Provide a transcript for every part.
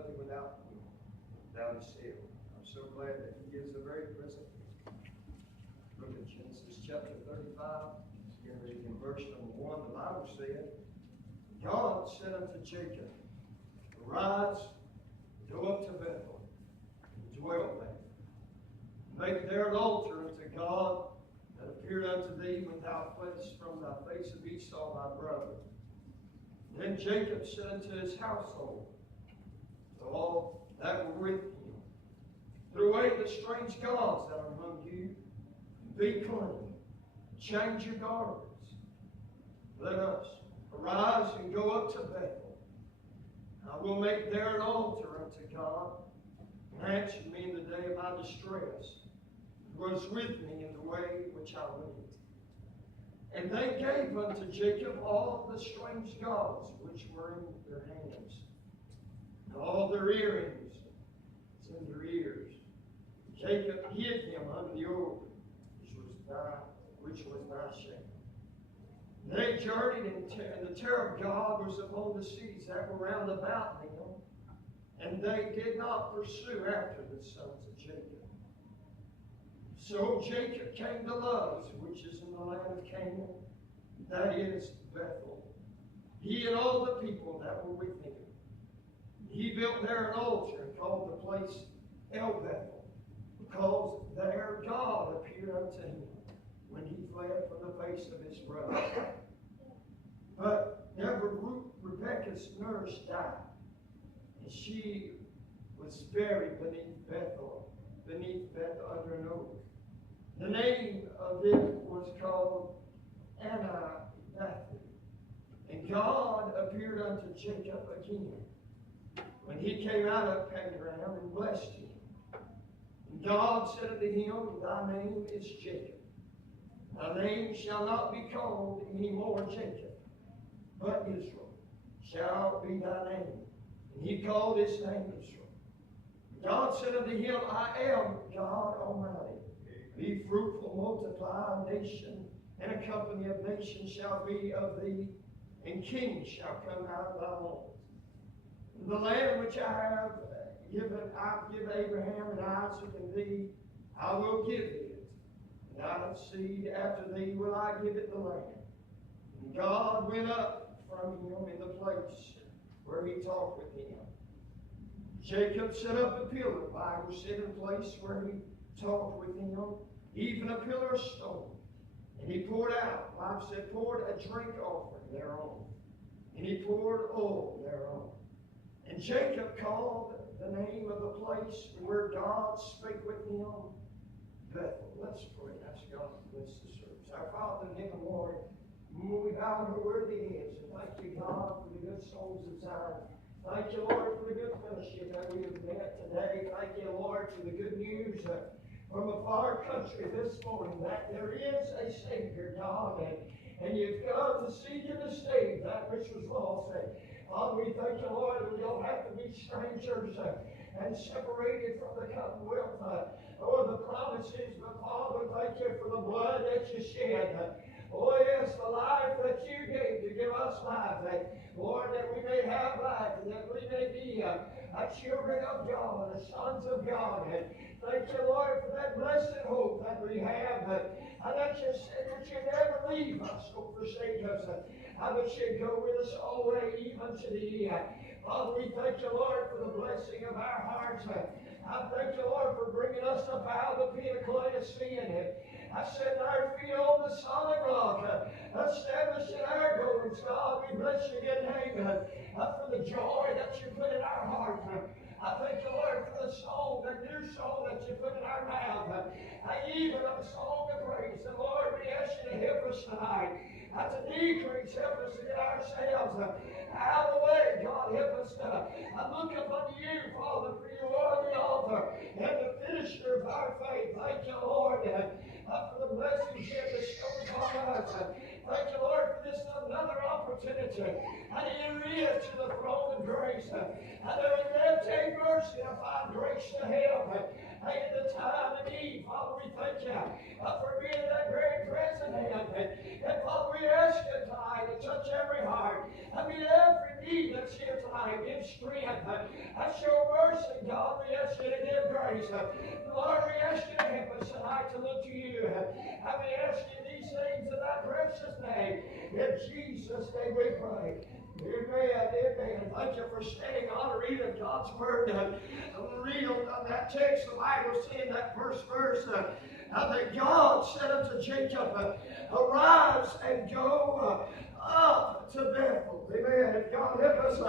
nothing without Him, without His help. I'm so glad that He is a very present help. Look at Genesis chapter 35. Again, reading in verse number 1, the Bible said, God said unto Jacob, Arise, go up to Bethel, and dwell there. Make there an altar unto God that appeared unto thee when thou fleddest from thy face of Esau thy brother. Then Jacob said unto his household, to all that were with him, put away the strange gods that are among you, and be clean, change your garments. Let us arise and go up to Bethel. I will make there an altar unto God, and answer me in the day of my distress, and was with me in the way which I went. And they gave unto Jacob all the strange gods which were in their hands, and all their earrings in their ears. Jacob hid him under the oak, which was thy shame. They journeyed, and the terror of God was upon the cities that were round about them, and they did not pursue after the sons of Jacob. So Jacob came to Luz, which is in the land of Canaan, that is Bethel, he and all the people that were with him. He built there an altar and called the place El Bethel, because there God appeared unto him when he fled from the face of his brother. But never Rebekah's nurse died, and she was buried beneath Bethel under an oak. The name of it was called Bethel. And God appeared unto Jacob again when he came out of Padan and blessed him. And God said unto him, Thy name is Jacob. Thy name shall not be called any more Jacob, but Israel shall be thy name. And he called his name Israel. God said unto him, I am God Almighty. Be fruitful, multiply, a nation, and a company of nations shall be of thee, and kings shall come out of thy loins. The land which I've given Abraham and Isaac and thee, I will give it. And thy seed after thee will I give it the land. And God went up from him in the place where he talked with him. Jacob set up a pillar, the Bible said, in the place where he talked with him, even a pillar of stone. And he poured out, the Bible said, poured a drink offering thereon. And he poured oil thereon. And Jacob called the name of the place where God spake with him Bethel. Let's pray. Ask God to bless the service. Our Father in heaven, Lord, we bow our worthy heads, and thank you, God, for the good souls of Zion. Thank you, Lord, for the good fellowship that we have met today. Thank you, Lord, for the good news from a far country this morning that there is a Savior, God, and you've come to seek and to save that which was lost. Father, we thank you, Lord, that we don't have to be strangers and separated from the commonwealth or the promises, but Father, thank you for the blood that you shed. Oh, yes, the life that you gave to give us life. Lord, that we may have life, and that we may be children of God, the sons of God. And thank you, Lord, for that blessed hope that we have. And that you said that you never leave us or forsake us. But you go with us all the way, even to the end. Father, we thank you, Lord, for the blessing of our hearts. I thank you, Lord, for bringing us up out of the pinnacle of sin. I set our feet on the solid rock, establishing our goings. God, we bless your good name for the joy that you put in our heart. I thank you, Lord, for the song, that new song that you put in our mouth. Even a song of praise. And Lord, we ask you to help us tonight. To decrease, help us to get ourselves out of the way. God, help us to look upon you, Father, for you are the author and the finisher of our faith. Thank you, Lord, for the blessings you have bestowed upon us. Thank you, Lord, for this another opportunity. And enter into the throne of grace. And there is obtain mercy and find grace to help. In the time of need, Father, we thank you for being that very present help. And Father, we ask you tonight to touch every heart. I mean, every need that's here tonight. tonight. Give strength. That's your mercy, God. We ask you to give grace. Lord, we ask you to help us tonight to look to you. And we ask you these things in thy precious name. In Jesus' name we pray. Amen, amen. Thank you for standing on the reading of God's word. Read on that text, the Bible saying that first verse, that God said unto Jacob, arise and go up to Bethel. Amen. If God help us,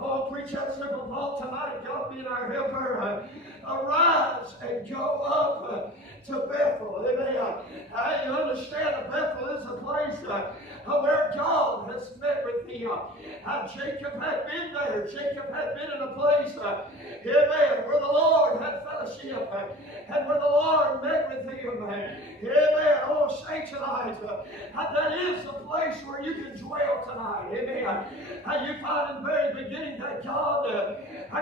I'll preach that simple thought tonight. God being our helper. Arise and go up to Bethel. Amen. You understand that Bethel is a place where God has met with him. Jacob had been there. Jacob had been in a place, amen, where the Lord had fellowship and where the Lord met with him. Amen. Oh, say tonight, that is the place where you can dwell tonight. Amen. You find in the very beginning that God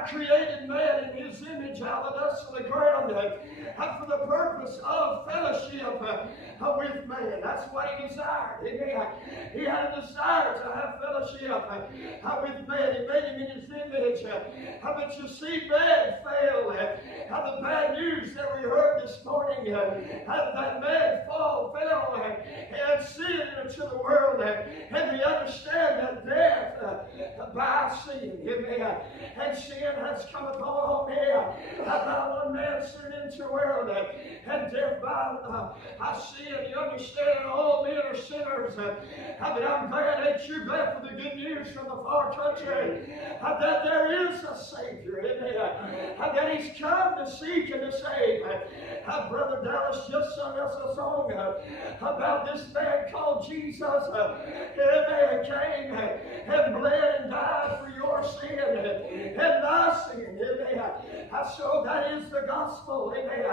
created man in his image out of the dust of the ground for the purpose of fellowship with man. That's what he desired. Amen. He had a desire to have fellowship with man. He made him in his image. But you see, man failed. The bad news that we heard this morning, that man fell and sin into the world. And we understand that death by sin. Amen. And sin has come upon all men. By one man sin into the world. And death by sin. You understand all men are sinners. I'm glad that you're back with the good news from the far country. That there is a Savior. Amen. That He's come to seek and to save. Brother Dallas just sung us a song about this man called Jesus. Amen. Came and bled and died for your sin and my sin. Amen. So that is the gospel. Amen.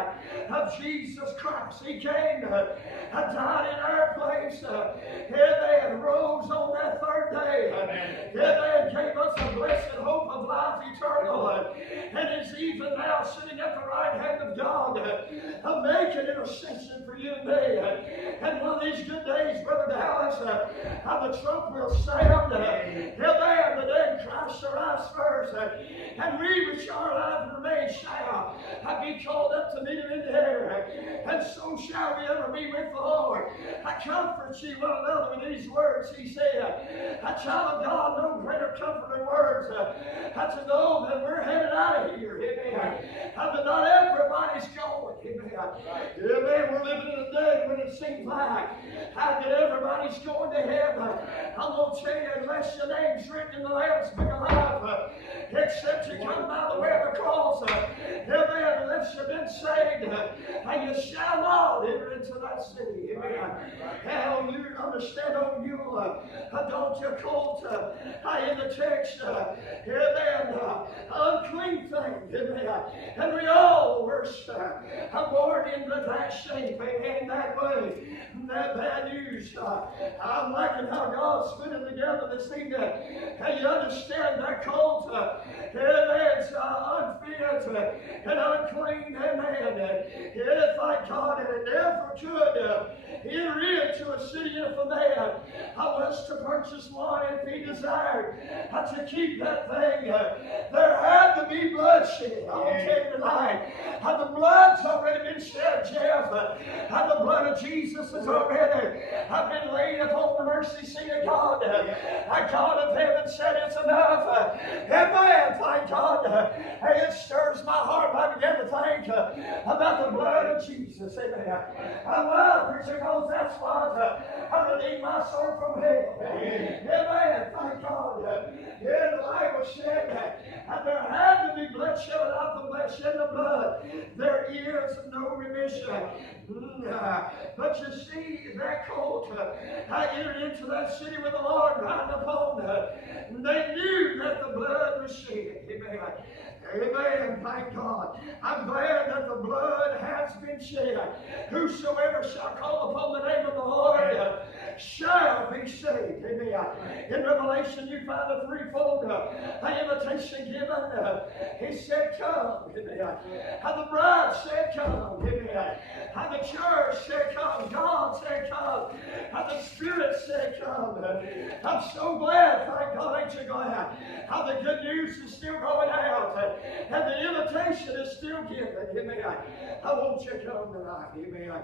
Of Jesus Christ. He came and died in our place. Amen. Rose on that third day. Amen. Gave us a blessed hope of life eternal. And is even now sitting at the right hand of God, making intercession for you and me. And one of these good days, Brother Dallas, the trump will sound. Amen. The dead Christ shall rise first. And we which are alive and remain shall be called up to meet him in the air. And so shall we ever be with the Lord. I comfort you one another with these words. He said, a child of God, no greater comforting words to know that we're headed out of here. Amen. But not everybody's going. Amen. Amen. We're living in a day when it seems like that everybody's going to heaven. I'm going to tell you, unless your name's written in the Lamb's Book of Life, except you come by the way of the cross, amen, unless you've been saved, and you shall not enter into that city. Amen. And you understand, oh, you don't you quote in the text, amen, unclean thing, amen. And we all were born into that shape, amen, that way. That bad news. I'm liking how God's put it together this evening. And you understand that cult, amen, it's unfit and unclean, amen. Thank God, and it never could enter into a city if a man was to purchase one if he desired to keep that thing. There had to be bloodshed. I want to tell you tonight, the blood's already been shed, Jeff. The blood of Jesus has already been laid upon the mercy seat of God. God of heaven said it's enough. Amen. Thank God. It stirs my heart. I began to think about the blood of Jesus. Amen. Well, because that's what redeemed my soul from hell. Amen. Thank God. The Bible said that there had to be bloodshed. Without the bloodshed of blood, there is no remission. But you see, that cult entered into that city with the Lord riding upon her. They knew that the blood was shed. Amen. Amen. Thank God. I'm glad that the blood has been shed. Whosoever shall call upon the name of the Lord shall be saved. Amen. In Revelation, you find a threefold invitation given. He said, come. Amen. How the bride said, come. Amen. How the church said, come. God said, come. How the Spirit said, come. I'm so glad, thank God, ain't you glad? How the good news is still going out. And the invitation is still given. Amen. I want you to come tonight. Amen.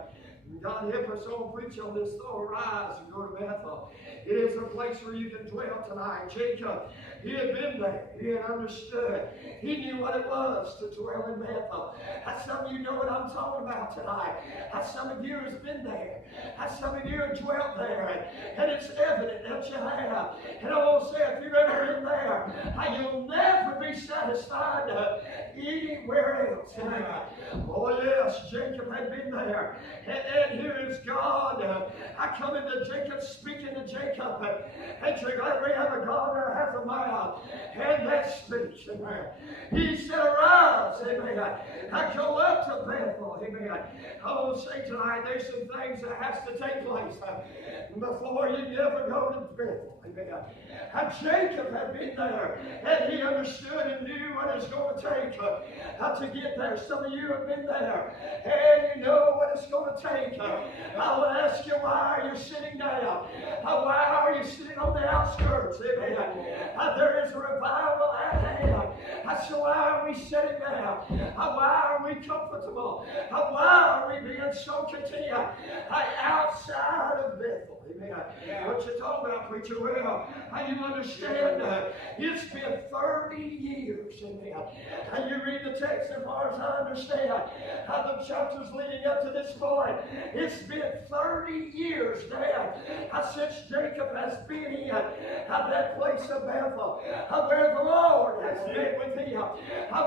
God help us all preach on this, though. Arise and go to Bethel. It is a place where you can dwell tonight. Jacob, he had been there. He had understood. He knew what it was to dwell in Bethel. How some of you know what I'm talking about tonight. How some of you has been there. How some of you have dwelt there. And it's evident that you have. And I want to say, if you've ever been there, how you'll never be satisfied anywhere else. Oh yes, Jacob had been there. And here is God. I come into Jacob, speaking to Jacob. And you're glad we have a God that has a mouth. And that speech. Amen. He said, arise. Amen. I go up to Bethel. Amen. I want to say tonight, there's some things that has to take place before you ever go to Bethel. Amen. How Jacob had been there. And he understood and knew what it's going to take to get there. Some of you have been there. And you know what it's going to take. I will ask you, why are you sitting down? Why are you sitting on the outskirts? Amen. There is a revival at hand. So why are we sitting down? Why are we comfortable? Why are we being so content outside of Bethel? Amen. What you talking about, preacher? Well, how you understand? It's been 30 years. Amen. And you read the text as far as I understand how the chapters leading up to this point. It's been 30 years now since Jacob has been in that place of Bethel, where the Lord has been with him,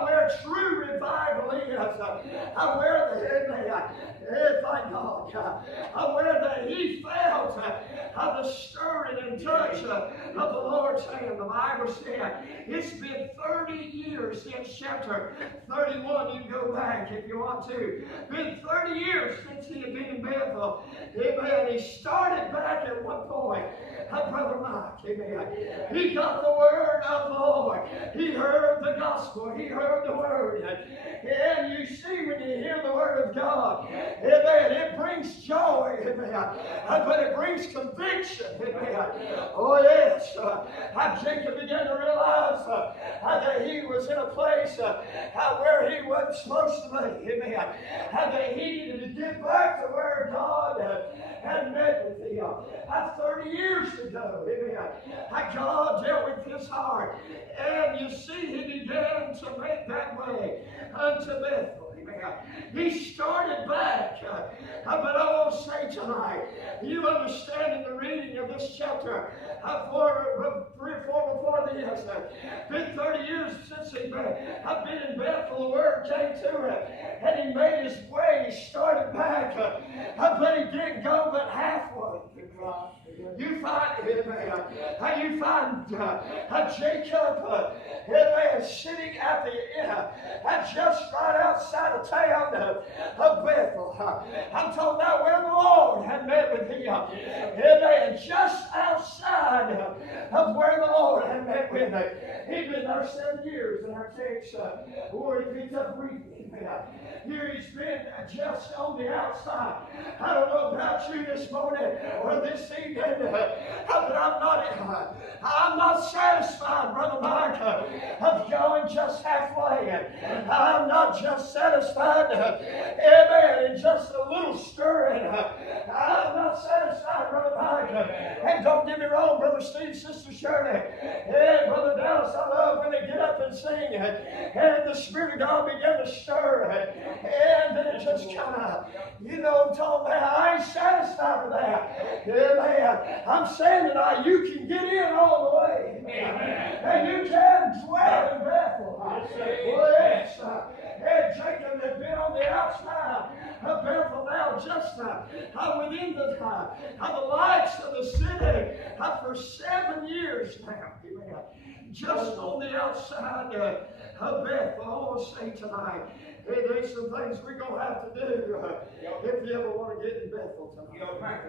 where true revival is, where thank God, where that he felt the stirring and touch of the Lord's hand. The Bible said it's been 30 years since chapter 31. You can go back if you want to. Been 30 years since he had been in Bethel. Amen. He started back at one point. Brother Mike, amen. He got the word of the Lord. He heard the gospel. He heard the word. And you see, when you hear the word of God, amen, it brings joy, amen. But it brings conviction, amen. Oh, yes. Jacob began to realize that he was in a place where he wasn't supposed to be, amen. That he needed to get back to where God had met with him. 30 years ago, amen. God dealt with his heart. And you see, he began to make that way unto Bethel. He started back. But I want to say tonight, you understand in the reading of this chapter, 3 or 4 before this, been 30 years since I've been in Bethel, the word came to it, and he made his way. He started back, but he didn't go but halfway. You find how you find Jacob, sitting at the just right outside of town of Bethel. I'm talking about where the Lord had met with him. Amen. Just outside of where the Lord had met with him. He'd been there 7 years in our text where he picked up reading. Here he's been just on the outside. I don't know about you this morning or this evening, but I'm not satisfied, Brother Mike, of going just halfway. I'm not just satisfied, amen, in just a little stirring. I'm not satisfied, Brother Mike. And don't get me wrong, Brother Steve, Sister Shirley, and Brother Dallas, I love when they get up and sing, and the Spirit of God began to stir, and then it just kind of, you know what I'm talking about. I ain't satisfied with that. Amen. I'm saying tonight, you can get in all the way. Amen. And you can dwell in Bethel. Well, yes. And Jacob had been on the outside of Bethel now, just within the lights of the city for 7 years now. Amen. Just on the outside of Bethel. I want to say tonight, hey, there's some things we're going to have to do if you ever want to get in Bethel tonight.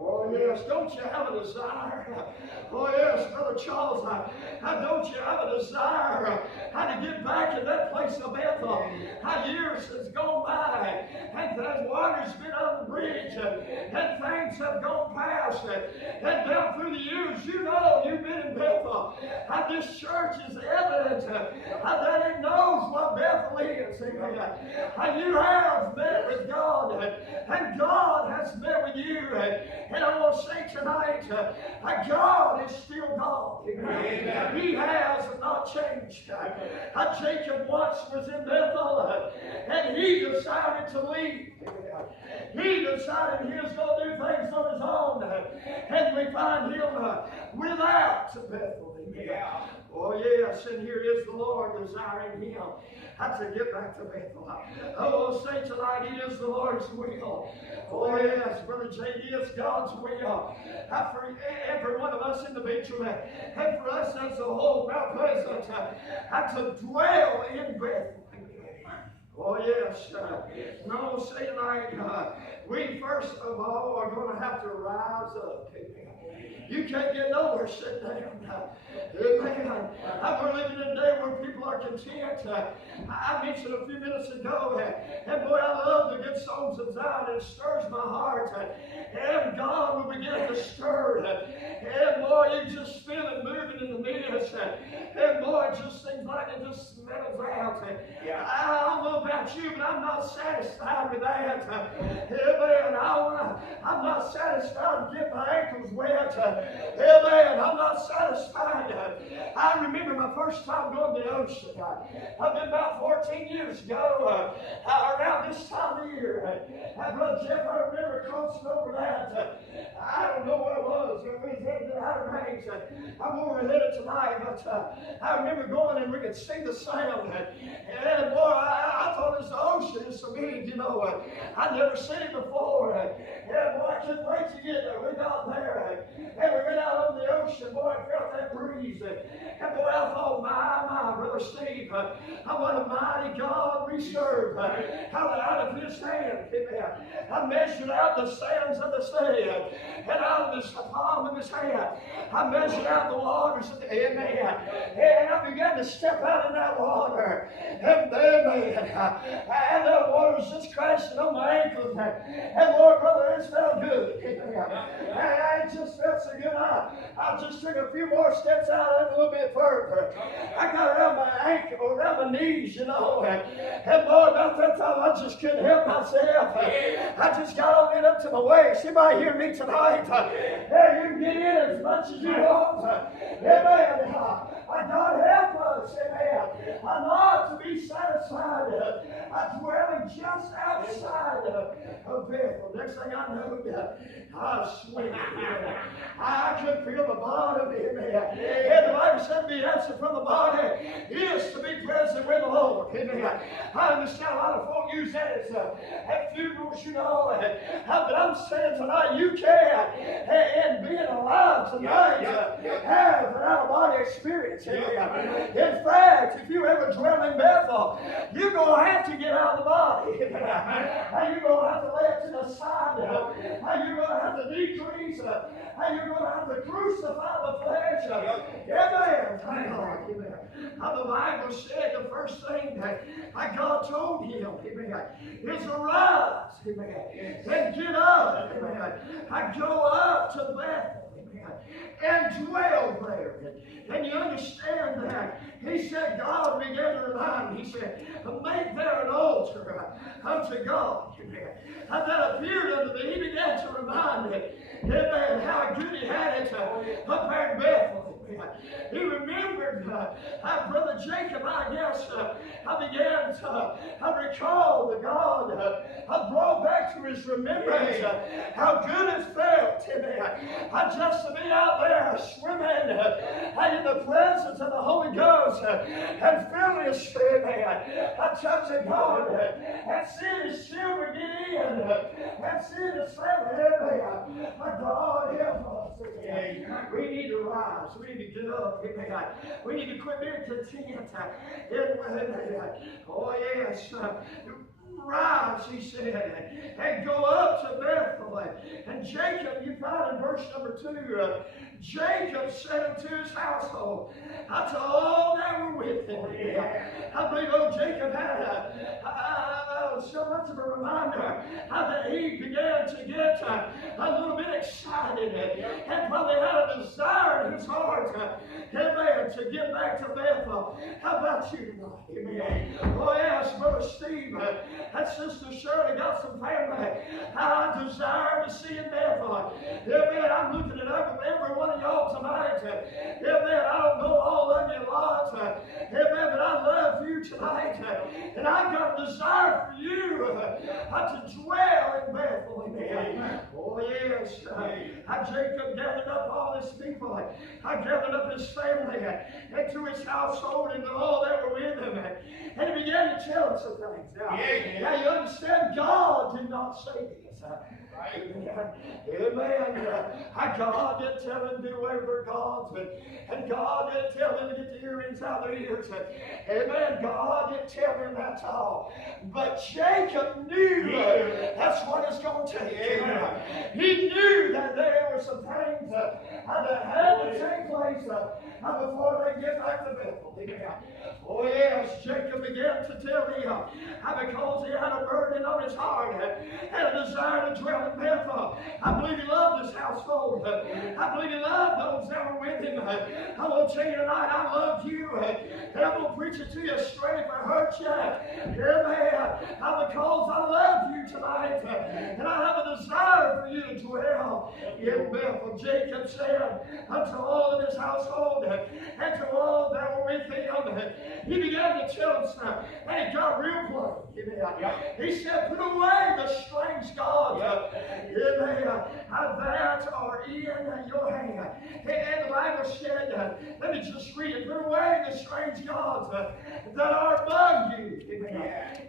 Oh, yes. Don't you have a desire? Oh, yes, Brother Charles, don't you have a desire to get back in that water's been on the bridge, and things have gone past, and down through the years, you know, you've been in Bethel. How this church is evidence how that it knows what Bethel is. How you have met with God, and God has met with you. And I want to say tonight, God is still God. Amen. He has not changed. Jacob once was in Bethel, and he decided to leave. He decided he was going to do things on his own, and we find him without Bethel. Yeah. Oh yes, and here is the Lord desiring him to get back to Bethel. I want to say tonight, it is the Lord's will. Oh yes, Brother J.D., it's God's will. For every one of us individually, and for us as a whole, now present, to dwell in Bethel. Oh yes, and I want to say tonight, we first of all are going to have to rise up. You can't get nowhere sitting down. Amen. We're living in a day where people are content. I mentioned a few minutes ago, and boy, I love the good songs of Zion. It stirs my heart. And God will begin to stir. And boy, you just feel it moving in the midst. And boy, it just seems like it just smells out. I don't know about you, but I'm not satisfied with that. Amen. I'm not satisfied to get my ankles wet. Amen. I'm not satisfied. I remember my first time going to the ocean. I've been about 14 years ago, around this time of year. Brother Jeff, I remember crossing over that. I don't know what it was. It was in the Outer Banks. I'm over headed tonight, but I remember going and we could see the sound. And boy, I thought it was the ocean. It's so big, you know. I'd never seen it before. Yeah, boy, I couldn't wait to get there. We got there. And we went out on the ocean. Boy, I felt that breeze. And boy, I thought, my, Brother Steve, what a mighty God we serve. How out of his hand, I measured out the sands of the sea. And out of the palm of his hand, I measured out the waters of the amen. And I began to step out in that water. And the water was just crashing on my ankles. And boy, brother, it felt good. And it just felt so good. I just took a few more steps out of it a little bit further. I got around my ankle, around my knees, you know. And boy, about that time, I just couldn't help myself. I just got on in up to my waist. Anybody hear me tonight? Hey, you can get in as much as you want. Amen. God help us. Amen. Not to be satisfied. Dwelling just outside of Bethel. Next thing I know, I was swimming. I could feel the bottom. Amen. And the Bible said to be absent from the body is to be present with the Lord. Amen. I understand a lot of folk use that as at funerals, you know. But I'm saying tonight, you can, and being alive tonight, have an out-of-body experience. Amen. In fact, if you ever dwell in Bethel, you're going to have to get out of the body. And you're going to have to lay it to the side. And you're going to have to decrease. And you're going to have to crucify the flesh. Amen. The Bible said the first thing that God told him, is arise, and get up, and go up to Bethel, and dwell there. And you understand that? He said, God began to remind him. He said, make there an altar unto God. And that appeared unto me. He began to remind me, how good he had it up there in Bethel. He remembered Brother Jacob, I guess. I began to recall the God brought back to his remembrance how good it felt just to be out there swimming in the presence of the Holy Ghost and feeling his spirit. Touching God and seeing his children get in and seeing his family. My God, help us. We need to rise. We need to get up. We need to quit being content. Oh, yes. Rise, he said, and go up to Bethel. And Jacob, you find in verse number 2, Jacob said unto his household, unto all that were with him. I believe old Jacob had so much words of a reminder how that he began to get a little bit excited and probably had a desire in his heart, amen, to get back to Bethel. How about you tonight? Amen. Oh yes, Brother Steve and Sister Shirley got some family I desire to see in Bethel. Amen. I'm looking at every one of y'all tonight. Amen. I don't know all of you lots. Amen. But I love you tonight. And I've got a desire for you to dwell in Bethel. Amen. Oh yes. Jacob gathered up all his people. I gathered up his family into his household and all that were with him. And he began to tell them some things. Now you understand, God did not say this. Amen. God didn't tell them to do whatever gods, and God didn't tell them to get the earrings out of their ears. Amen. God didn't tell them that at all. But Jacob knew that's what it's going to take. He knew that there were some things that had to take place before they get back to Bethel. Oh yes, Jacob began to tell me because he had a burden on his heart and a desire to dwell in Bethel. I believe he loved his household. I believe he loved those that were with him. I want to tell you tonight, I love you. And I'm going to preach it to you straight if I hurt you. Amen. Because I love you tonight. And I have a desire for you to dwell in Bethel. Jacob said unto all of his household and to all that were with him, he began to tell them something. And it got real plain. He said, put away the strange gods that are in your hand. And the Bible said, let me just read it. Put away the strange gods that are among you.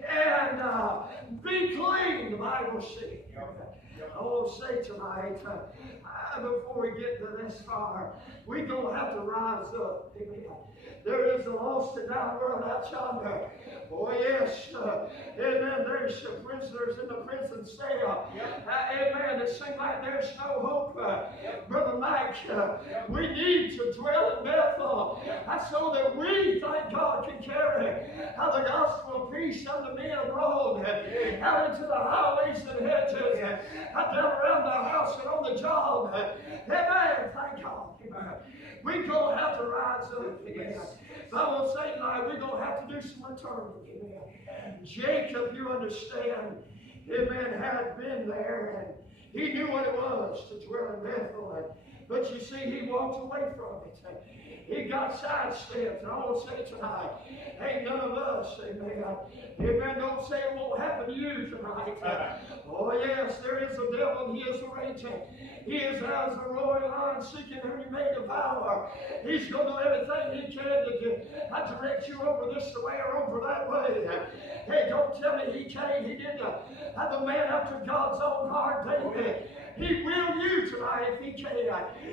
And be clean, the Bible said. I want to say tonight, before we get to this far, we're going to have to rise up. There is a lost and down world out yonder. Oh yes, amen. There's prisoners in the prison cell. Amen. It seems like there's no hope. Brother Mike, we need to dwell in Bethel so that we, thank God, can carry the gospel of peace unto men abroad, out into the highways and hedges, down around the house and on the job. Amen. Thank God. We're going to have to rise up. I will say tonight, we're going to have to do some returning. Jacob, you understand, amen, had been there, and he knew what it was to dwell in Bethel. But you see, he walked away from it. He got sidestepped. And I want to say tonight, ain't none of us, amen. Amen. Don't say it won't happen to you tonight. Oh, yes, there is a devil, and he is raging. He is as a roaring lion seeking whom he may devour. He's going to do everything he can to direct you over this way or over that way. Hey, don't tell me he can't. He did the man after God's own heart, David. He will you tonight if he can.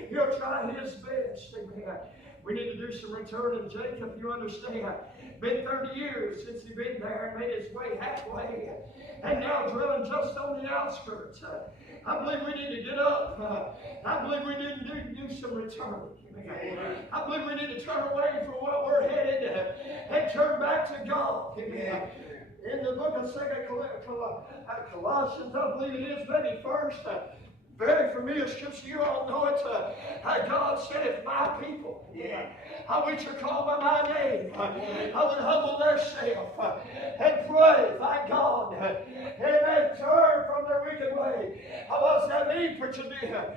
He'll try his best. Amen. We need to do some returning. Jacob, you understand. Been 30 years since he'd been there and made his way halfway. And now dwelling just on the outskirts. I believe we need to get up. I believe we need to do some returning. I believe we need to turn away from what we're headed and turn back to God. Amen. In the book of 2 Colossians, I believe it is, maybe first, very familiar scripture, you all know it. God said, if my people, which are called by my name, I would humble themselves and pray, thank God, amen, turn from their wicked way. What's that mean, preacher?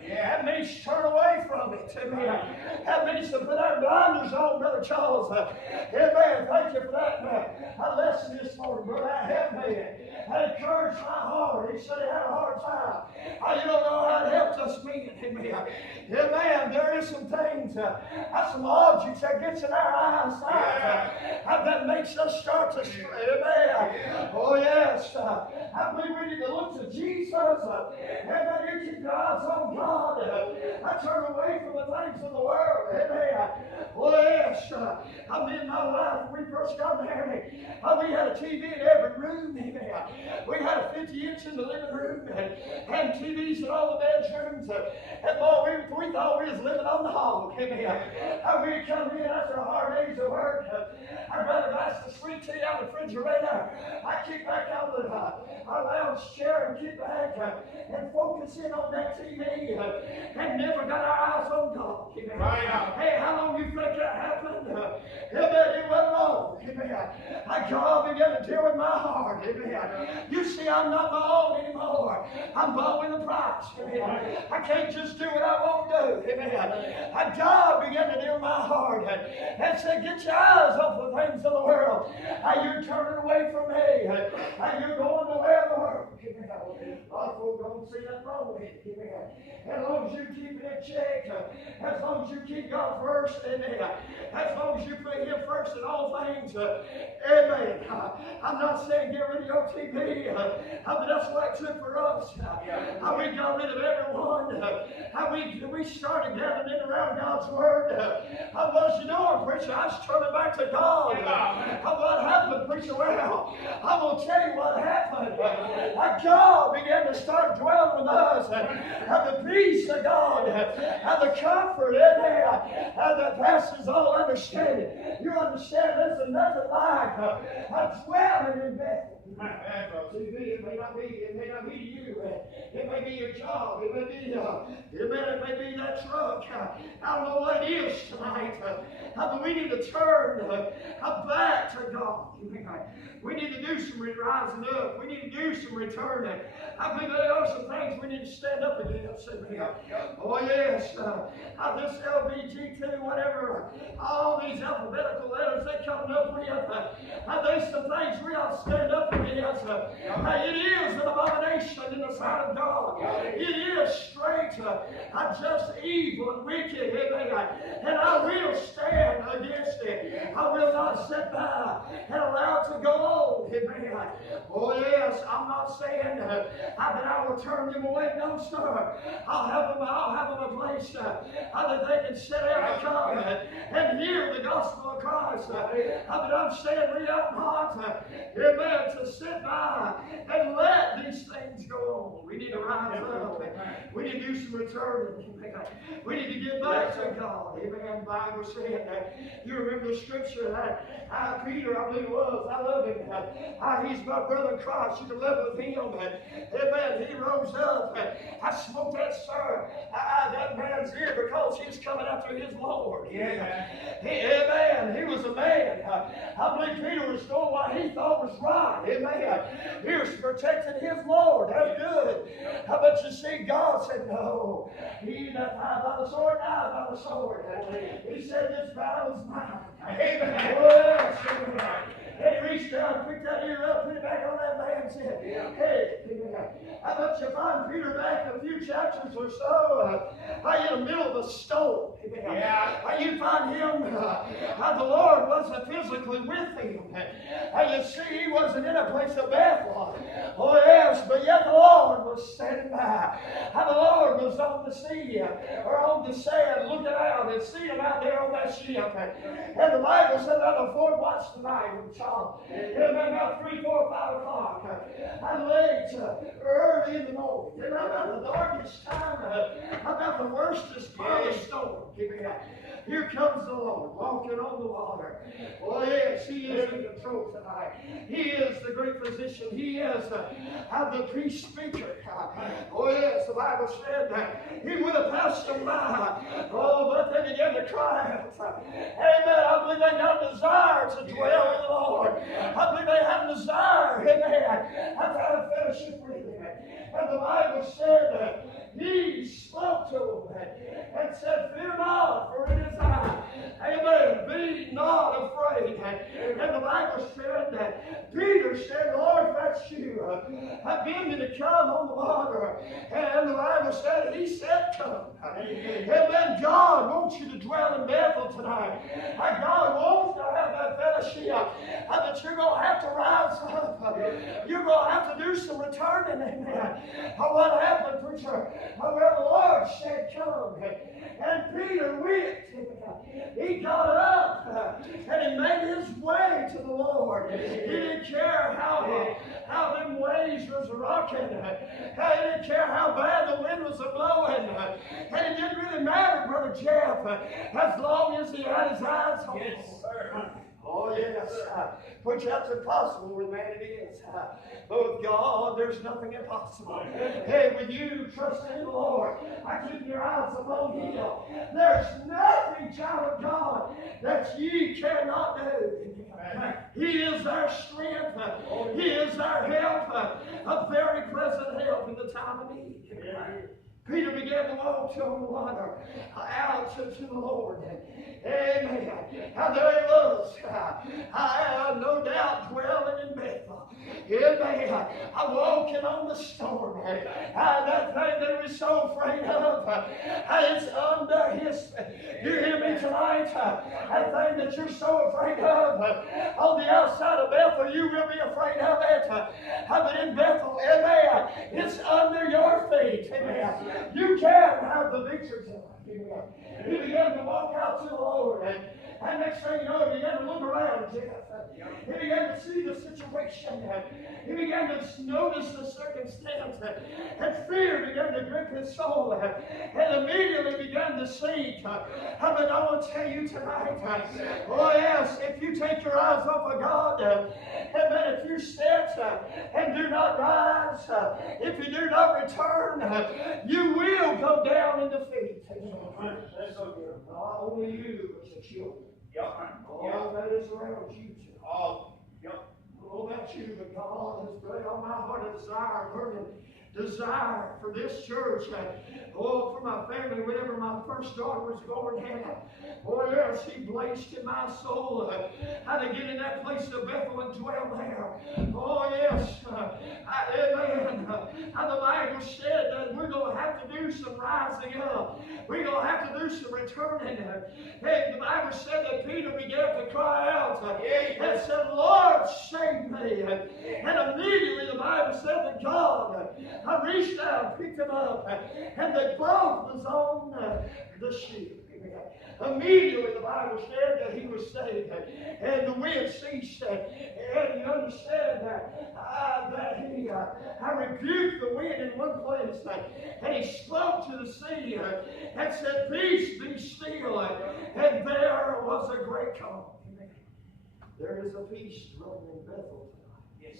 That means turn away from it. Amen. That means to put our blinders on, Brother Charles. Amen. Thank you for that lesson this morning, brother. That helped me. That encouraged my heart. He said he had a hard time. You don't know how it helped us meet. Amen. Amen. There is some things, some objects that gets in our eyesight that makes us start to stray. Amen. Oh yes. I believe we need to look to Jesus. Amen. You keep your eyes on God. I turn away from the things of the world. Amen. Oh yes. Me and my wife, when we first got married, we had a TV in every room. Amen. We had a 50-inch in the living room and TVs in all the bedrooms. And boy, we thought we was living on the hog. Amen. We'd come in after a hard day's of work. I'd rather go to sleep sweet tea out of the refrigerator. I kick back out of our lounge chair and get back and focus in on that TV and never got our eyes on God. Amen. Hey, how long you think that happened? Amen. It wasn't long. Amen. God began to deal with my heart. Amen. You see, I'm not my own anymore. I'm bought with a price. Amen. I can't just do what I want to do. Amen. God began to deal with my heart and said, get your eyes off the things of the world. You're turning away from me. You're going the way of the world. A lot of folks don't see that wrong with it. As long as you keep it in check, as long as you keep God first, amen. As long as you put Him first in all things, amen. I'm not saying get rid of your TV, but that's what it took for us. How we got rid of everyone. How we started gathering in around God's Word. How was you doing, preacher? I was turning back to God. What happened, preacher? Well, I'm going to tell you what happened. God began to start dwelling with us. And the peace of God, and the comfort in there, and that passes all understanding. You understand, there's nothing like dwelling in Bethel. It may not be you. It may be your job. It may be that truck. I don't know what it is tonight. But we need to turn back to God. We need to do some rising up. We need to do some returning. I believe there are some things we need to stand up against. Oh yes, this LBG2, whatever, all these alphabetical letters they coming up with. There's some things we ought to stand up against. It is an abomination in the sight of God. It is straight, just evil and wicked. And I will stand against it. I will not sit by and allow it to go on. Oh yes, I'm not saying that I will turn them away. No, sir. I'll have them a place that they can sit down and come and hear the gospel of Christ. But I'm saying we don't want, amen, to sit by and let these things go on. We need to rise up. We need to do some returning. We need to get back to God. Amen. The Bible said that. You remember the scripture that Peter, I believe it was, I love him. He's my brother in Christ. You can live with him. Amen. He rose up. I smoked that that man's ear because he's coming after his Lord. Yeah. Amen. He was a man. I believe Peter was doing what he thought was right. Amen. He was protecting his Lord. That's good. But you see, God said, no. He that died by the sword, died by the sword. He said, this battle is mine. Amen. Well, and he reached down, picked that ear up, put it back on that man's head. Hey, I bet you find Peter back a few chapters or so, in the middle of a storm. You find him, the Lord wasn't physically with him. You see, he wasn't in a place of Bethel. Oh yes, but yet the Lord was standing by. The Lord was on the sea, or on the sand, looking out and seeing him out there on that ship. And the Bible said that the fourth watch tonight, it had been about 3, 4, 5 o'clock. I late, early in the morning. About the darkest time, about the worstest part of the storm. Here comes the Lord walking on the water. Oh yes, He is in control tonight. He is the great physician. He is the peace speaker. Oh yes, the Bible said that He would have passed them by. Oh, but they began to cry out. Amen. I believe they got a desire to dwell with the Lord. I believe they had a desire, amen, to have fellowship with Him. And the Bible said that He spoke to them and said, fear not, for it is I. Amen. Be not afraid. And the Bible said that Peter said, Lord, if that's you, bid me to come on the water. And the Bible said, He said, come. Amen. God wants you to dwell in Bethel tonight. God wants to have that fellowship. But you're going to have to rise up. You're going to have to do some returning. Amen. What happened, preacher? Well, the Lord said, come. And Peter went. He got up and he made his way to the Lord. He didn't care how them waves was rocking. He didn't care how bad the wind was blowing. And it didn't really matter, Brother Jeff, as long as he had his eyes on. Yes, sir. Oh, yes. Which that's impossible with man it is. But with God, there's nothing impossible. Hey, with you trusting in the Lord, I keep your eyes upon Him. There's nothing, child of God, that ye cannot do. He is our strength. He is our help. A very present help in the time of need. Peter began to walk on the water out to the Lord. Amen. How there he was. No doubt dwelling in Bethel. Amen. Walking on the storm. That thing that we're so afraid of. It's under his. You hear me tonight? That thing that you're so afraid of. On the outside of Bethel, you will be afraid of it. But in Bethel, amen, it's under your feet. Amen. You can have the victory tonight. He began to walk out to the Lord. And next thing you know, he began to look around. He began to see the situation. He began to notice the circumstance. And fear began to grip his soul. And immediately began to sink. But I want to tell you tonight, oh yes, if you take your eyes off of God, amen, if you sit and do not rise, if you do not return, you will go down in defeat. Not only you, but your children. All that is around you. Oh, that's you, but God has put on my heart a desire, burning desire for this church. For my family, whenever my first daughter was born, oh yes, He blazed in my soul how to get in that place of Bethel and dwell there. Oh yes, amen. How the Bible said that we're going to have to do some rising up. We're going to have to do some returning. Hey, the Bible said that Peter began to cry out and said, Lord, save me. And immediately the Bible said that God, I reached out, picked him up, and the boat was on the ship. Immediately the Bible said that he was saved, and the wind ceased, and you understand that he I rebuked the wind in one place, and he spoke to the sea and said, peace, be still, and there was a great calm. There is a peace dwelling in Bethel tonight. Yes.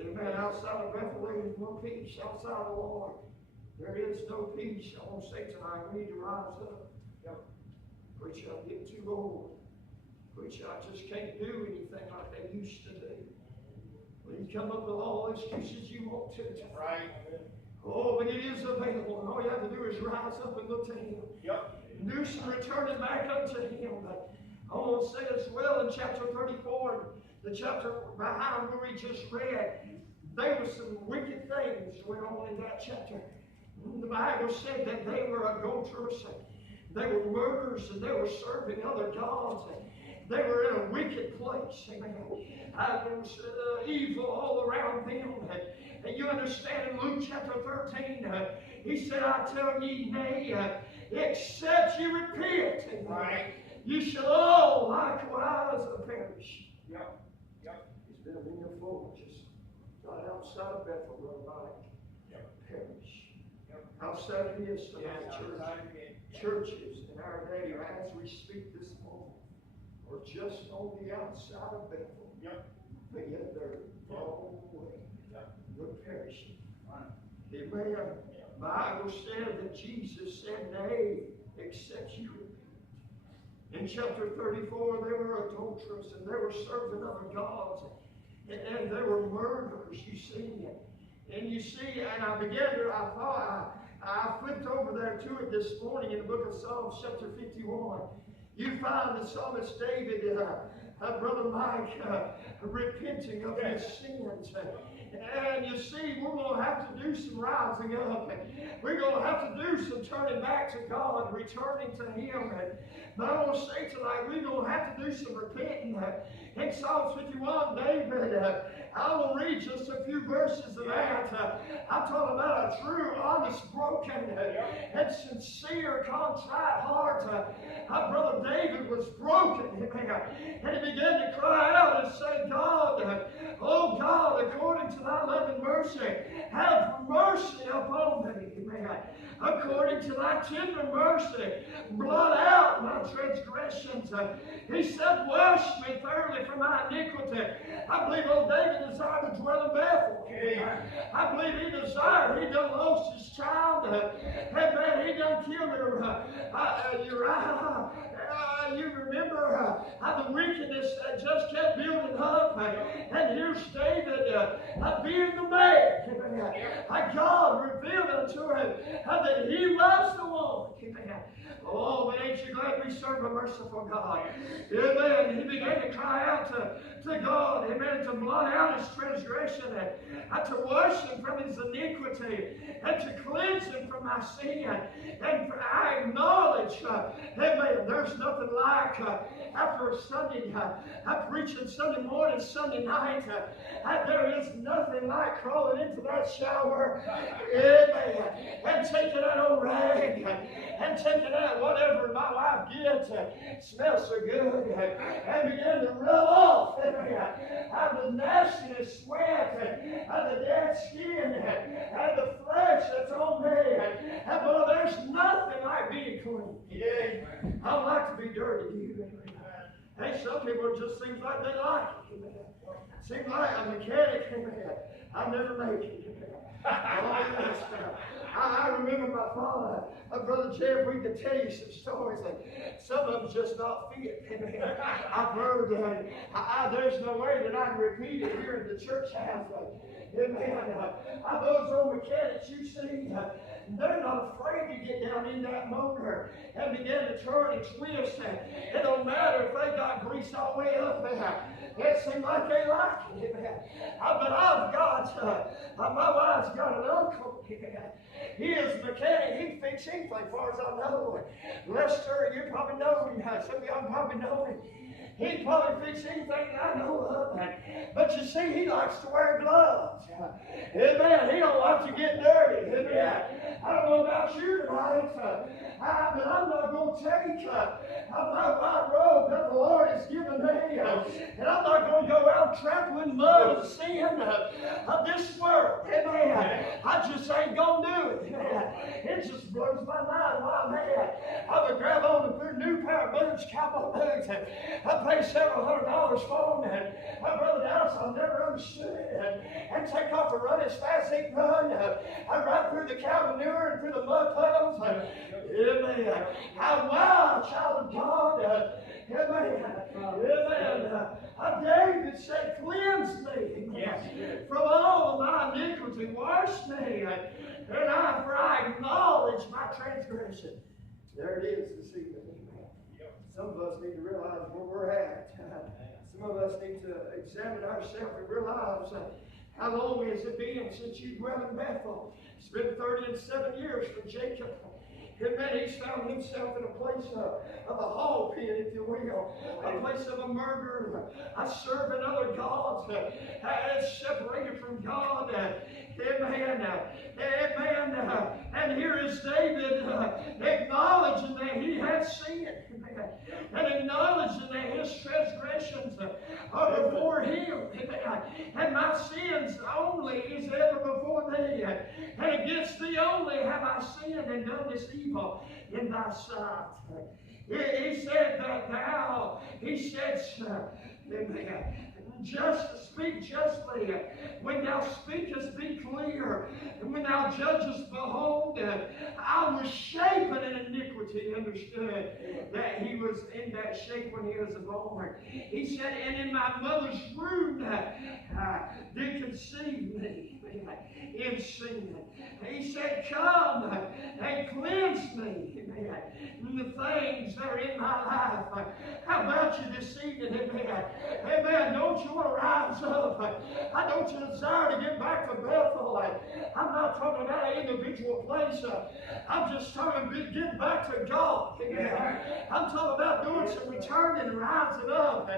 Amen. Outside of Bethel, there is no peace. Outside of the Lord, there is no peace. I want to say tonight, we need to rise up. Preacher, I'm getting too old. Preacher, I just can't do anything like they used to do. Well, you come up with all the excuses you want to. Right. Oh, but it is available. And all you have to do is rise up and look to Him. And do some returning back unto Him. But I want to say as well in chapter 34, the chapter behind where we just read, there were some wicked things went on in that chapter. The Bible said that they were adulterers, they were murderers, and they were serving other gods. They were in a wicked place. Amen. There was evil all around them. And you understand in Luke chapter 13, He said, I tell ye, nay, except ye repent, right, you shall all likewise perish. Yep. It's been in your forges. Right outside of Bethel, run by perish. Outside of this tonight, churches in our day, as we speak this moment, are just on the outside of Bethel. But yet they're far away. They're perishing. Amen. The Bible said that Jesus said, nay, except you repent. In chapter 34, they were adulterers, and they were serving other gods, and they were murderers, you see. And you see, and I flipped over there to it this morning in the book of Psalms, chapter 51. You find the psalmist David, Brother Mike, repenting of his sins. And you see, we're going to have to do some rising up. We're going to have to do some turning back to God, returning to Him. But I want to say tonight, we're going to have to do some repenting. In Psalm 51, David, I will read just a few verses of that. I'm talking about a true, honest, broken, and sincere, contrite heart. Brother David was broken. And he began to cry out and say, God, oh God, according to thy loving mercy, have mercy upon me. According according to thy tender mercy, blot out my transgressions. He said, wash me thoroughly from my iniquity. I believe old David desired to dwell in Bethel. I believe he desired. He done lost his child. Amen. He done killed Uriah. You remember how the wickedness just kept building up. And here's David being the man. God revealed unto him that he was the one. Oh, but ain't you glad we serve a merciful God? Amen. He began to cry out to God, amen, to blot out his transgression and to wash him from his iniquity and to cleanse him from my sin. And I acknowledge, amen, there's nothing like after a Sunday, I'm preaching Sunday morning, Sunday night, there is nothing like crawling into that shower, amen, and taking that old rag and taking that whatever my wife gets, smells so good, and begin to rub off out of the nastiness, sweat, out of the dead skin, out of the flesh that's on me. And boy, there's nothing like being clean. Yeah. I don't like to be dirty. Hey, some people it just seems like they like it. Seems like a mechanic. I never make it. I remember my father, Brother Jeff, we could tell you some stories, and some of them just not fit. I've heard that. There's no way that I can repeat it here in the church house. Amen. Those old mechanics you see, they're not afraid to get down in that motor and begin to turn and twist. It don't matter if they got grease all the way up there. It seems like they like it. But I've got, my wife's got an uncle. He is a mechanic. He can fix anything as far as I know. Lester, you probably know him. Some of y'all probably know him. He probably fix anything I know of. But you see, he likes to wear gloves. Amen. He don't like to get dirty. Amen. I don't know about you tonight, but I'm not going to take my white robe that the Lord has given me, and I'm not going to go out trampling mud of sin of this world. Amen. I just ain't going to do it. It just blows my mind. Why, man, I would grab on and put a new pair of boots, cowboy boots, I pay several $100s for them, and my brother Dallas, I've never understood it, and take off and run as fast as he can run. I ride through the cow manure and through the mud puddles. Amen. How wild, child of God. Amen. David said, cleanse me from all of my iniquity. Wash me, and I acknowledge my transgression. There it is this evening. Some of us need to realize where we're at. Some of us need to examine ourselves and realize how long has it been since you dwell in Bethel. It's been 37 years for Jacob. Amen. He's found himself in a place of a hog pen, if you will, a place of a murderer, a serving other gods, separated from God. Amen. Amen. And here is David acknowledging that he had sinned, and acknowledging that his transgressions are before him, and my sins only is ever before thee, and against thee only have I sinned and done this evil in thy sight. He said that thou, he said, just speak justly. When thou speakest, be clear. And when thou judgest, behold, I was shapen in iniquity. Understood that he was in that shape when he was born. He said, and in my mother's womb did conceive me in sin. He said, come and cleanse me. The things that are in my life. How about you this evening? Amen. Don't you want to rise up? I don't you desire to get back to Bethel. I'm not talking about an individual place. I'm just talking about getting back to God. I'm talking about doing some returning and rising up.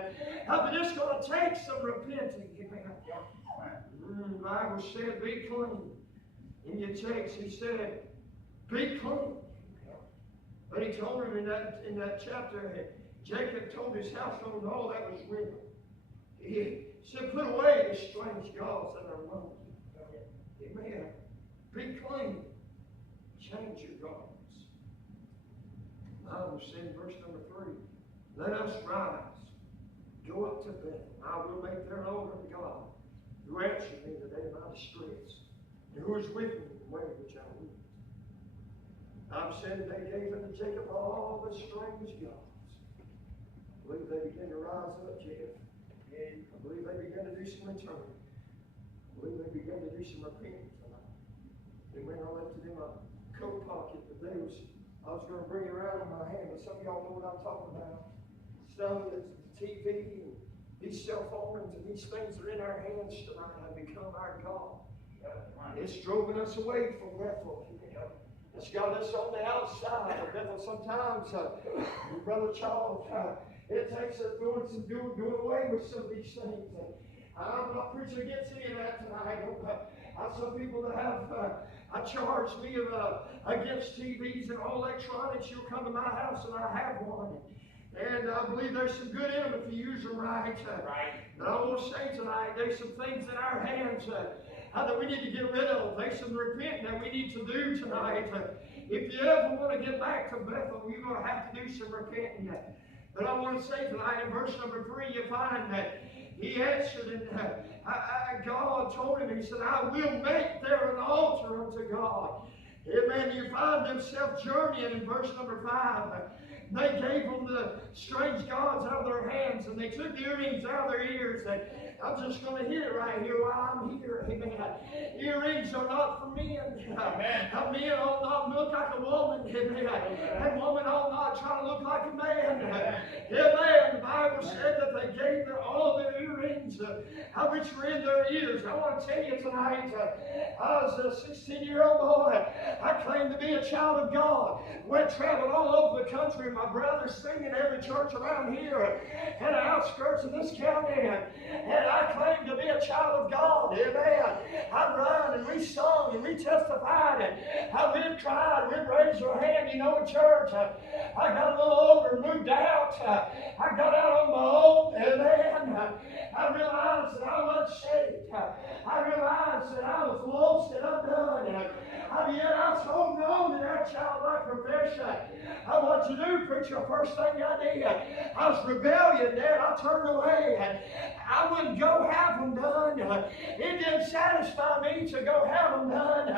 But it's going to take some repenting. The Bible said, be clean. In your text, he said, be clean. But he told him in that chapter, Jacob told his household all that was written. He said, put away the strange gods that are among you. Amen. Be clean. Change your garments. Bible said in verse number 3, let us rise, go up to Bethel. I will make their altar to God, who answered me in the day of my distress, and who is with me in the way which I will. Bible said they gave unto Jacob all the strange gods. I believe they began to rise up, Jeff. I believe they began to do some returning. I believe they began to do some repenting tonight. Amen. I lifted him a coat pocket, but I was going to bring it around in my hand, but some of y'all know what I'm talking about. Stuff that's TV and these cell phones and these things that are in our hands tonight have become our God. It's driven us away from Bethel. It's got us on the outside of Bethel. Sometimes, Brother Charles, it takes us doing away with some of these things. I'm not preaching against any of that tonight. Some people that have charged me against TVs and all electronics. You'll come to my house and I have one. And I believe there's some good in them if you use them right. But I want to say tonight, there's some things in our hands that we need to get rid of. There's some repenting that we need to do tonight. If you ever want to get back to Bethel, you're going to have to do some repenting. But I want to say tonight in verse number 3, you find that he answered and God told him, he said, I will make there an altar unto God. Amen. You find themselves journeying in verse number 5. They gave them the strange gods out of their hands, and they took the earrings out of their ears. And I'm just going to hit it right here while I'm here. Amen. Earrings are not for men. Amen. Men ought not look like a woman. Amen. And woman ought not try to look like a man. Amen. The Bible said that they gave all their earrings, which were in their ears. I want to tell you tonight, I was a 16-year-old boy. I claimed to be a child of God. Went traveling all over the country. My brothers singing every church around here and the outskirts of this county. And I claimed to be a child of God. Amen. I'd run and we sung and we testified and how we'd cried, we'd raise our hand, in church. I got a little older and moved out. I got out on my own. Amen. I realized that I was saved. I realized that I was lost and undone. Yet I was holding on to that childlike profession. What you do, preacher, first thing I did, I was rebellion, Dad. I turned away. I wouldn't go have them done. It didn't satisfy me to go have them done.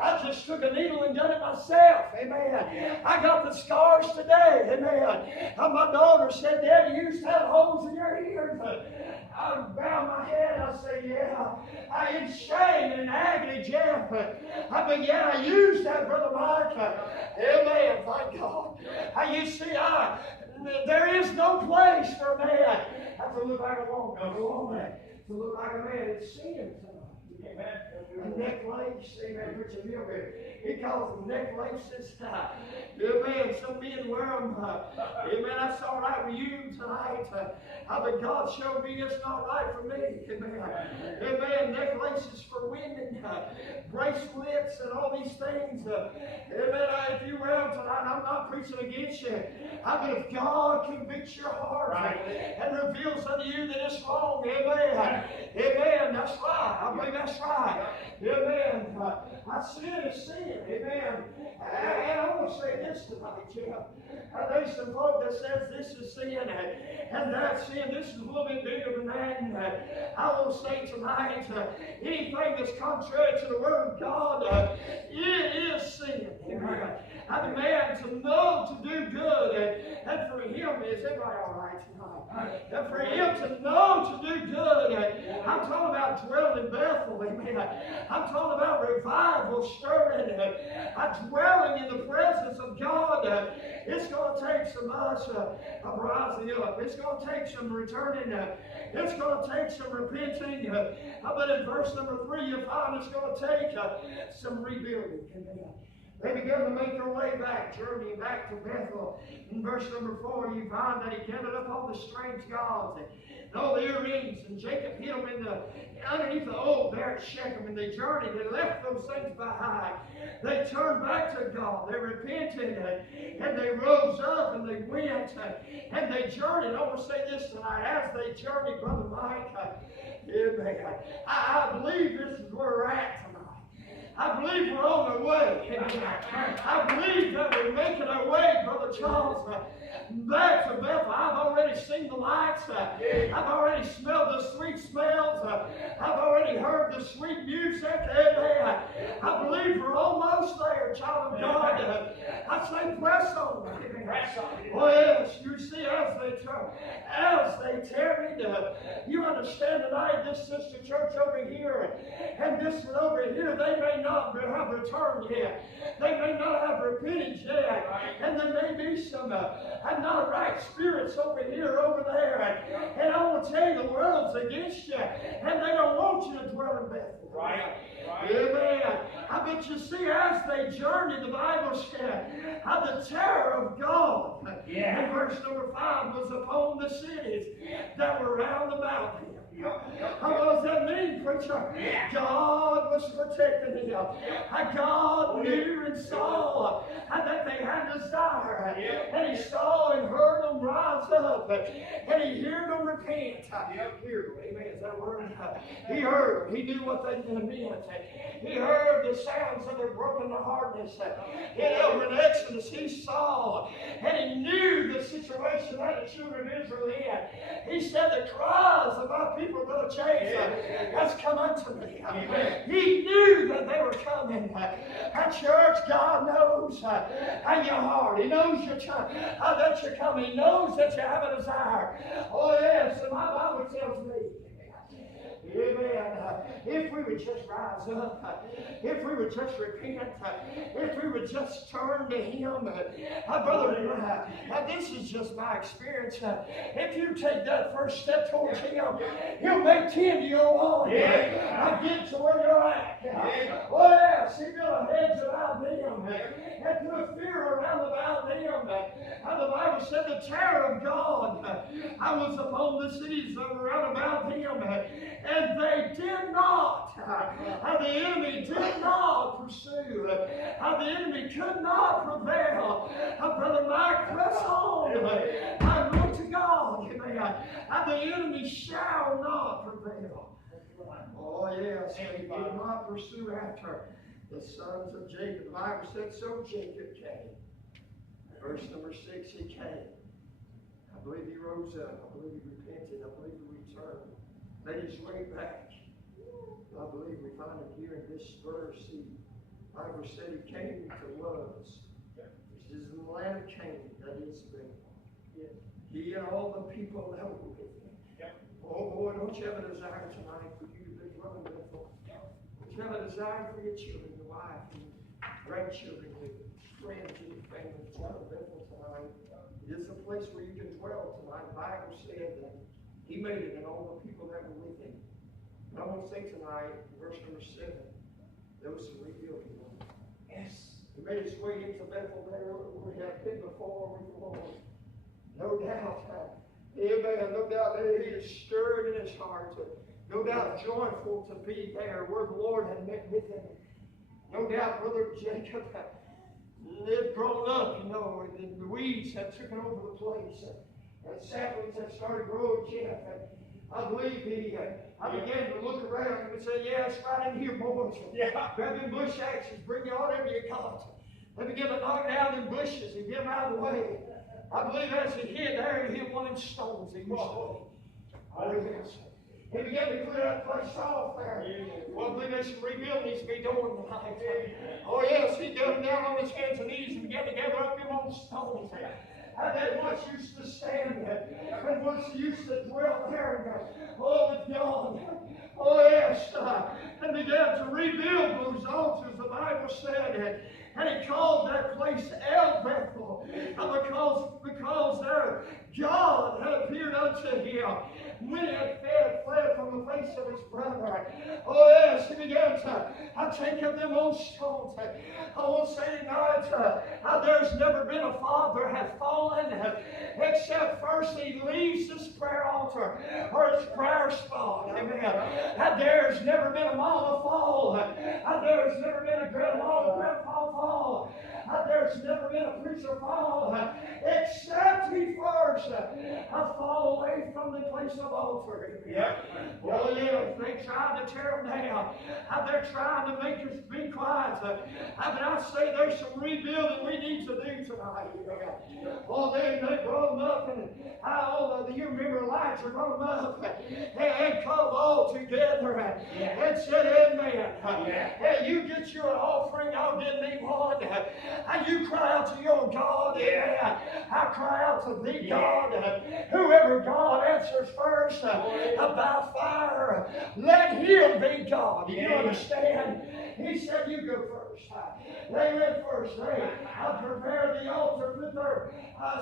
I just took a needle and done it myself. Amen. I got the scars today. Amen. And my daughter said, Dad, you used to have holes in your ears. I bow my head. I say, yeah. I in shame and in agony, Jeff. But yeah, I used that, Brother Mike. Amen. Thank God. You see, there is no place for a man to look like a woman, to look like a man. It's sin. Amen. A necklace, amen, Richard Milbury. He calls them necklaces. Amen. Some men wear them. Amen. That's all right with you tonight. But God showed me it's not right for me. Amen. Amen. Necklaces for women, bracelets, and all these things. Amen. If you wear them tonight, I'm not preaching against you. But if God convicts your heart and reveals unto you that it's wrong, amen. Amen. That's right. I believe that's right. Amen. Sin is sin. Amen. And I want to say this tonight, Jeff. There's some folk that says this is sin and that's sin. This is a little bit bigger than that. And I want to say tonight, anything that's contrary to the Word of God, it is sin. Amen. A man to know to do good, and for him, is everybody all right tonight? And for him to know to do good, I'm talking about dwelling in Bethel, amen. I'm talking about revival stirring, dwelling in the presence of God. It's going to take some us rising up. It's going to take some returning. It's going to take some repenting. But in verse number 3, you find it's going to take some rebuilding. Amen. They began to make their way back, journeying back to Bethel. In verse number 4, you find that he gathered up all the strange gods and all the earrings, and Jacob hid them underneath the oak there at Shechem, and they journeyed. They left those things behind. They turned back to God. They repented, and they rose up, and they went, and they journeyed. I want to say this tonight. As they journeyed, Brother Mike, amen. I believe this is where we're at tonight. I believe we're on our way. I believe that we're making our way, Brother Charles, back to Bethel. I've already seen the lights. I've already smelled the sweet smells. I've already heard the sweet music. Amen. I believe we're almost there, child of God. I say press on. Oh yes, you see, as they tarried, you understand tonight, this sister church over here and this one over here, they may not have returned yet. They may not have repented yet. And there may be some not right spirits over here, over there. And I want to tell you, the world's against you. And they don't want you to dwell in Bethel. Right. Amen. But you see, as they journeyed, the Bible said, the terror of God, in verse number 5, was upon the cities that were round about him. What does that mean, preacher? God was protecting him. God knew and saw that they had desire. And he saw and heard them rise up. And he heard them repent. Amen. Is that word? He heard. He knew what they meant. He heard the sounds of their broken heartedness. Over in Exodus, he saw and he knew the situation that the children of Israel in. He said, the cries of my people, Brother Chase, has come unto me. He knew that they were coming. At church, God knows how your heart. He knows that you're coming. He knows that you have a desire. Oh yes, and my Bible tells me, amen. If we would just rise up, if we would just repent, if we would just turn to Him, brother, this is just my experience. If you take that first step towards Him, He'll make 10 to go on. Get to where you're at. Oh yes, He built a hedge around them and put a fear around about them. The Bible said the terror of God was upon the cities that were round about him. And they did not, the enemy did not pursue, the enemy could not prevail. Brother Mike, press on. I look to God. The enemy shall not prevail. Oh yes, he did not pursue after the sons of Jacob. The Bible said, so Jacob came. Verse number 6, he came. I believe he rose up. I believe he repented. I believe he returned. Made his way back. I believe we find it here in this verse. The Bible said he came to Luz. This is in the land of Canaan, that is Bethel. He and all the people that were with him. Oh boy, don't you have a desire tonight for you to dwell in Bethel? Don't you have a desire for your children, your wife, and grandchildren, your friends, and your family to dwell in Bethel tonight? It is a place where you can dwell tonight. The Bible said that He made it and all the people that were with him. And I want to say tonight, verse number 7, there was some rebuilding. Yes. He made his way into Bethel there where he had been before with the Lord. No doubt, amen, no doubt that he is stirred in his heart. No doubt joyful to be there where the Lord had met with him. No doubt, Brother Jacob had grown up, and the weeds had taken over the place. And saplings had started growing yet. I believe I began to look around and would say, yes, right in here, boys. Grab them bush axes, bring you whatever you got. They began to knock down them bushes and get them out of the way. I believe as he hit there, he hit one of them stones he used to. Oh, yes. He began to clear that place off there. Well, I believe there's some rebuilding needs to be done tonight. Oh, yes, he got down on his hands and knees and began to gather up them old stones. And they once used to stand and once used to dwell there. Oh, with God. Oh, yes. And began to rebuild those altars, the Bible said. And he called that place El Bethel because there God had appeared unto him when he had fled from the face of his brother. Oh yes, he began to take up them old stones. I want to say tonight, there's never been a father has fallen except first he leaves this prayer altar or his prayer spot. Amen. There's never been a mama fall. There's never been a grandma or grandpa fall. There's never been a preacher fall except he first fall away from the place of altar. Oh, yes, they tried to tear them down. They're trying to make us be quiet. But I say there's some rebuilding we need to do tonight. Oh, they brought them up, and you remember Elijah brought them up and come all together and said, amen. Hey, you get your offering, I'll get me one. And you cry out to your God, amen. I cry out to thee, God. Whoever God answers first by fire, let him be God. Do you understand? He said, you go first. They went first. They prepared the altar, put their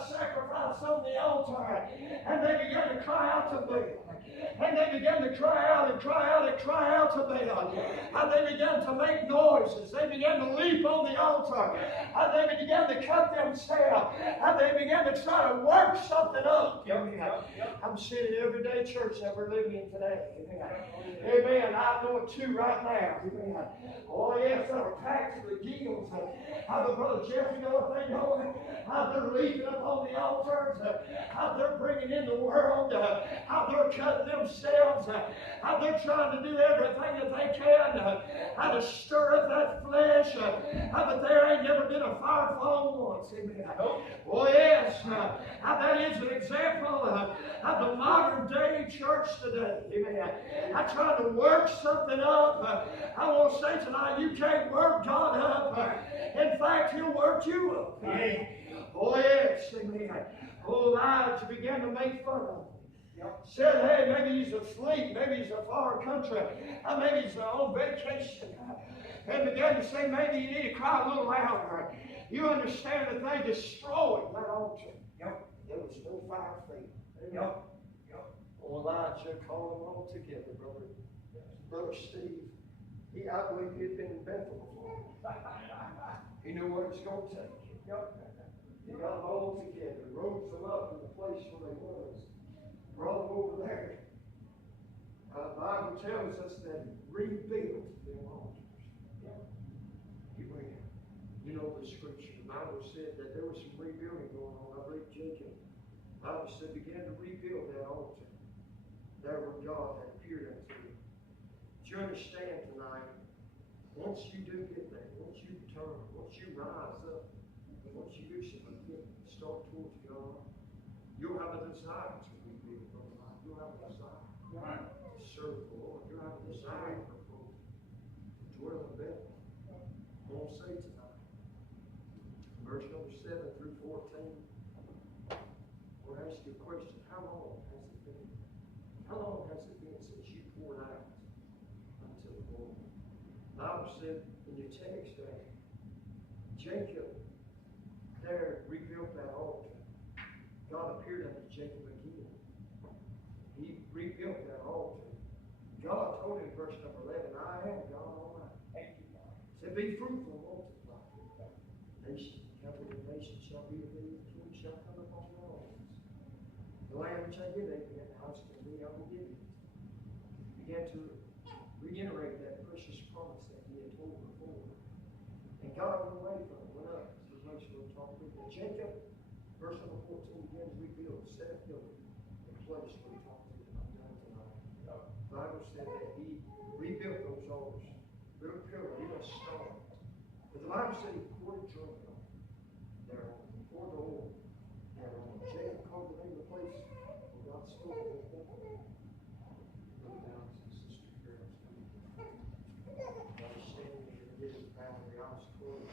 sacrifice on the altar, and they began to cry out to Baal. And they began to cry out and cry out and cry out to Baal. And they began to make noises. They began to leap on the altar. And they began to cut themselves. And they began to try to work something up. I'm seeing everyday church that we're living in today. Amen. I know it too right now. Amen. Oh, yes, they're packed to the gills. How the Brother Jeffrey know what they know? How they're leaping up on the altars. How they're bringing in the world. How they're cutting themselves. How they're trying to do everything that they can. How to stir up that flesh. But there ain't never been a fire fall once. Amen. Oh, yes. That is an example of the modern day church today. Amen. I try to work something up. I want to say tonight, you can't work God up. In fact, He'll work you up. Amen. Oh, yes. Amen. Oh, Elijah began to make fun of him. Said, hey, maybe he's asleep. Maybe he's a far country. Maybe he's on vacation. And began to say, maybe you need to cry a little louder. You understand that they destroyed that altar. There was no fire faith. Oh, Elijah called them all together, Brother Steve. I believe he had been in Bethel before. He knew what it was going to take. He got them all together, rose them up in the place where they was, brought them over there. The Bible tells us that he rebuilt their altars. You know the scripture. The Bible said that there was some rebuilding going on. I believe Jacob. The Bible said began to rebuild that altar. There where God had appeared unto him. Do you understand tonight? Once you do get there, once you turn, once you rise up, once you do some forgiveness, start towards God, you'll have a desire to rebuild your life. You'll have a desire to serve the Lord. You'll have a desire to dwell in Bethel. I want to say tonight, verse number 7 through 14, I want to ask you a question. How long has it been? How long has it been since you poured out unto the Lord? The Bible said in your text that Jacob there rebuilt that altar. God appeared unto Jacob again. He rebuilt that altar. God told him, verse number 11, I am God Almighty. Thank you, God. Said, be fruitful and multiply. Nation, capital nation shall be of thee, the king shall come upon the lands. The land which I give Abraham, the house of thee, I will give you. He began to reiterate that precious promise that he had told before. And God went away from it, went up to the place where we talked with him. Jacob, verse number 14, began to rebuild, set a pillar in place where we talked with him. I'm done tonight. The Bible said that he rebuilt those altars, built a pillar, even a stone. But the Bible said he poured a drink on thereon. He poured the oil thereon. Jacob called the name of the place where God spoke with him. Brother Downs and Sister Carol's coming. God is standing here, giving the family the eyes closed.